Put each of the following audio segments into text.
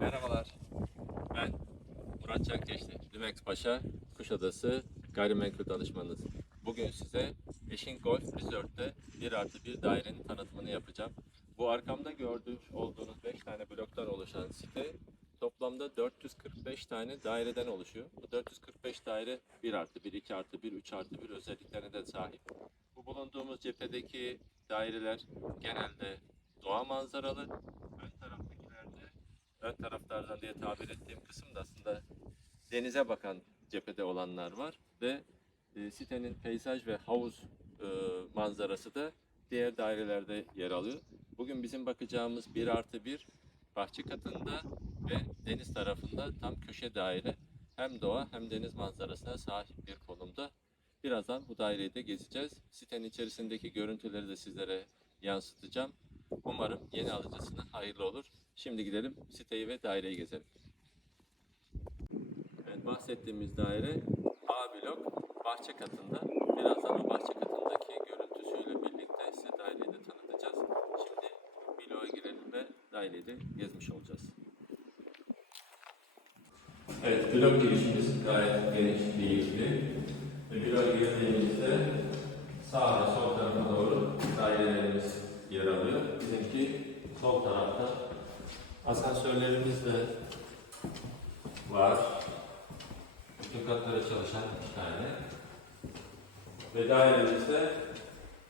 Merhabalar. Ben Murat Çakçeşti. Lümex Paşa, Kuşadası Gayrimenkul Danışmanınız. Bugün size Eşin Golf Resort'te 1 artı 1 dairenin tanıtımını yapacağım. Bu arkamda gördüğünüz olduğunuz 5 tane bloktan oluşan site toplamda 445 tane daireden oluşuyor. Bu 445 daire 1 artı 1, 2 artı 1, 3 artı 1 özelliklerine de sahip. Bu bulunduğumuz cephedeki daireler genelde doğa manzaralı. Ön taraflardan diye tabir ettiğim kısım da aslında denize bakan cephede olanlar var ve e, sitenin peyzaj ve havuz e, manzarası da diğer dairelerde yer alıyor. Bugün bizim bakacağımız 1 artı 1 bahçe katında ve deniz tarafında tam köşe daire hem doğa hem deniz manzarasına sahip bir konumda. Birazdan bu daireyi de gezeceğiz. Sitenin içerisindeki görüntüleri de sizlere yansıtacağım. Umarım yeni alıcısına hayırlı olur. Şimdi gidelim siteyi ve daireyi gezelim. Evet, bahsettiğimiz daire A blok bahçe katında. Birazdan o bahçe katındaki görüntüsüyle birlikte size daireyi de tanıtacağız. Şimdi bloğa girelim ve daireyi de gezmiş olacağız. Evet, blok girişimiz gayet geniş, keyifli. Ve bloğa girdiğimizde sağ ve sol tarafa doğru dairelerimiz yer alıyor. Bizimki sol tarafta. Asansörlerimiz de var. Bütün katlara çalışan iki tane. Ve dairemiz de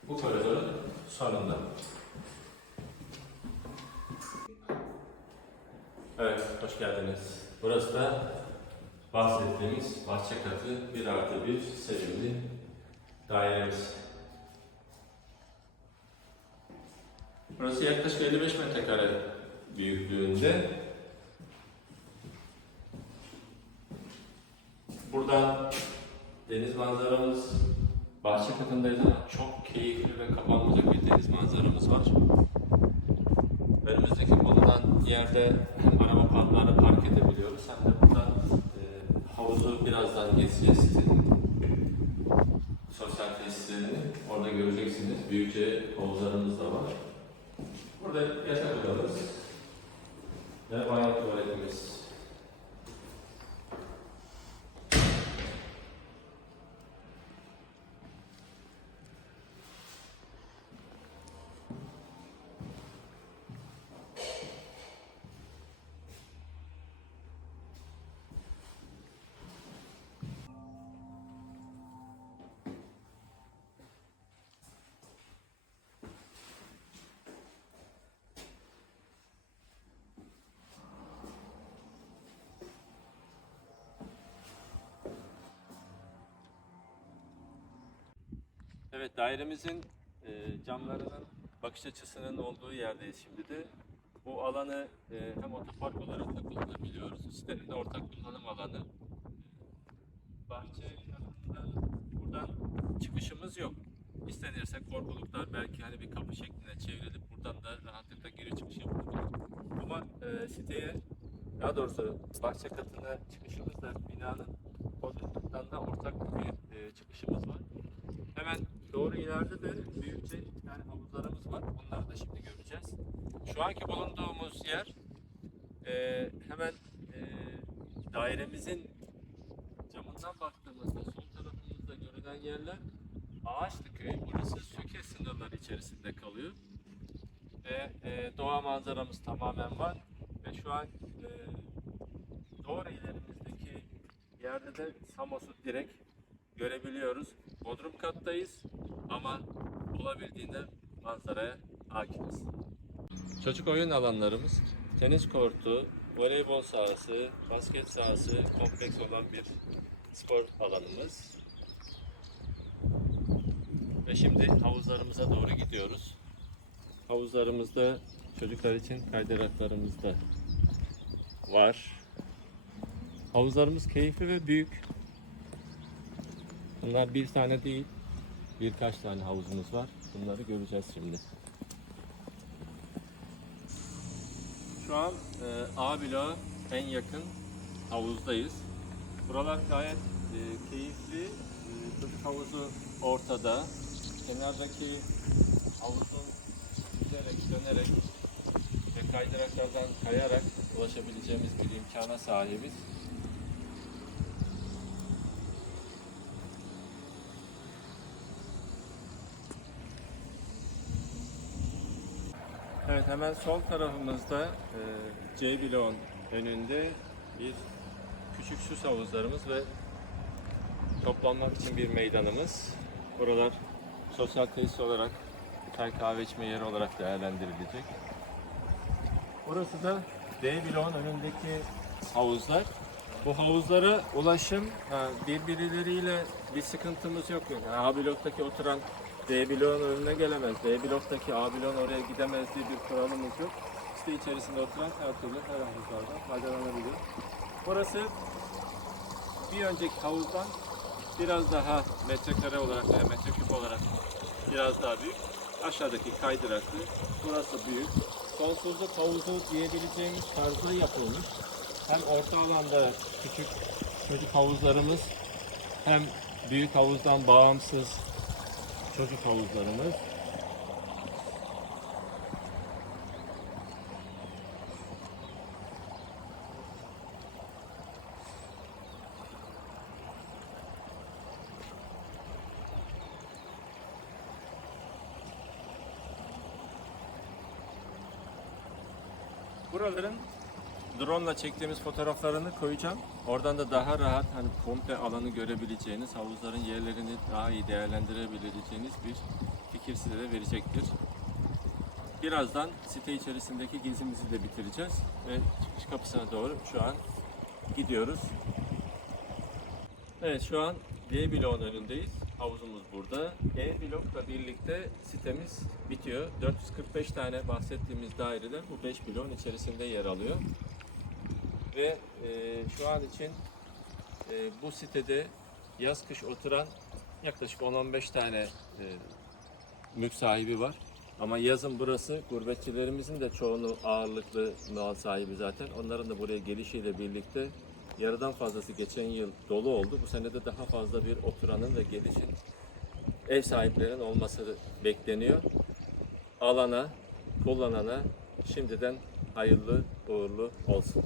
bu koridorun sonunda. Evet, hoş geldiniz. Burası da bahsettiğimiz bahçe katı 1 artı 1 sevimli dairemiz. Burası yaklaşık 55 metrekare büyüklüğünde. Buradan deniz manzaramız bahçe katındayız ama çok keyifli ve kapanmayacak bir deniz manzaramız var. Önümüzdeki bulunan yerde hem araba parklarını park edebiliyoruz hem de buradan e, havuzu birazdan gezeceğiz sitenin sosyal tesislerini. Orada göreceksiniz. Büyükçe havuzlarımız da var. Burada yatak odamız ve banyo tuvaletimiz. Evet dairemizin e, camlarının bakış açısının olduğu yerdeyiz şimdi de. Bu alanı e, hem otopark olarak da kullanabiliyoruz. Sitenin de ortak kullanım alanı. Bahçe yanında buradan çıkışımız yok. İstenirse korkuluklar belki hani bir kapı şeklinde çevrilip buradan da rahatlıkla giri çıkış yapılabilir. Ama e, siteye daha doğrusu bahçe katına çıkışımız da binanın kodluktan da ortak bir e, çıkışımız var. Hemen ileride de büyükçe iki tane havuzlarımız var. Onları da şimdi göreceğiz. Şu anki bulunduğumuz yer e, hemen e, dairemizin camından baktığımızda sol tarafımızda görülen yerler Ağaçlı köy. Burası Söke sınırları içerisinde kalıyor. Ve e, doğa manzaramız tamamen var. Ve şu an e, doğru ilerimizdeki yerde de Samos'u direkt görebiliyoruz. Bodrum kattayız ama olabildiğinde manzaraya hakimiz. Çocuk oyun alanlarımız, tenis kortu, voleybol sahası, basket sahası kompleks olan bir spor alanımız. Ve şimdi havuzlarımıza doğru gidiyoruz. Havuzlarımızda çocuklar için kaydıraklarımız da var. Havuzlarımız keyifli ve büyük. Bunlar bir tane değil, birkaç tane havuzumuz var. Bunları göreceğiz şimdi. Şu an e, A bloğa en yakın havuzdayız. Buralar gayet e, keyifli. E, havuzu ortada. Kenardaki havuzun yüzerek, dönerek ve kaydıraklardan kayarak ulaşabileceğimiz bir imkana sahibiz. Evet hemen sol tarafımızda e, C bloğun önünde bir küçük süs havuzlarımız ve toplanmak için bir meydanımız. Buralar sosyal tesis olarak çay kahve içme yeri olarak değerlendirilecek. Burası da D bloğun önündeki havuzlar. Bu havuzlara ulaşım birbirleriyle bir sıkıntımız yok. Yani A bloktaki oturan D bloğun önüne gelemez. D bloktaki A bloğun oraya gidemez diye bir kuralımız yok. İşte içerisinde oturan her türlü her havuzlardan faydalanabilir. Burası bir önceki havuzdan biraz daha metrekare olarak veya metreküp olarak biraz daha büyük. Aşağıdaki kaydıraklı. Burası büyük. Sonsuzluk havuzu diyebileceğimiz tarzda yapılmış. Hem orta alanda küçük çocuk havuzlarımız hem büyük havuzdan bağımsız çocuk havuzlarımız. Buraların drone ile çektiğimiz fotoğraflarını koyacağım. Oradan da daha rahat hani komple alanı görebileceğiniz, havuzların yerlerini daha iyi değerlendirebileceğiniz bir fikir size de verecektir. Birazdan site içerisindeki gezimizi de bitireceğiz ve çıkış kapısına doğru şu an gidiyoruz. Evet şu an D bloğun önündeyiz. Havuzumuz burada. E blokla birlikte sitemiz bitiyor. 445 tane bahsettiğimiz daireler bu 5 bloğun içerisinde yer alıyor. Ve e, şu an için e, bu sitede yaz kış oturan yaklaşık 10-15 tane e, mülk sahibi var. Ama yazın burası gurbetçilerimizin de çoğunu ağırlıklı mal sahibi zaten. Onların da buraya gelişiyle birlikte yarıdan fazlası geçen yıl dolu oldu. Bu sene de daha fazla bir oturanın ve gelişin ev sahiplerinin olması bekleniyor. Alana, kullanana şimdiden hayırlı uğurlu olsun.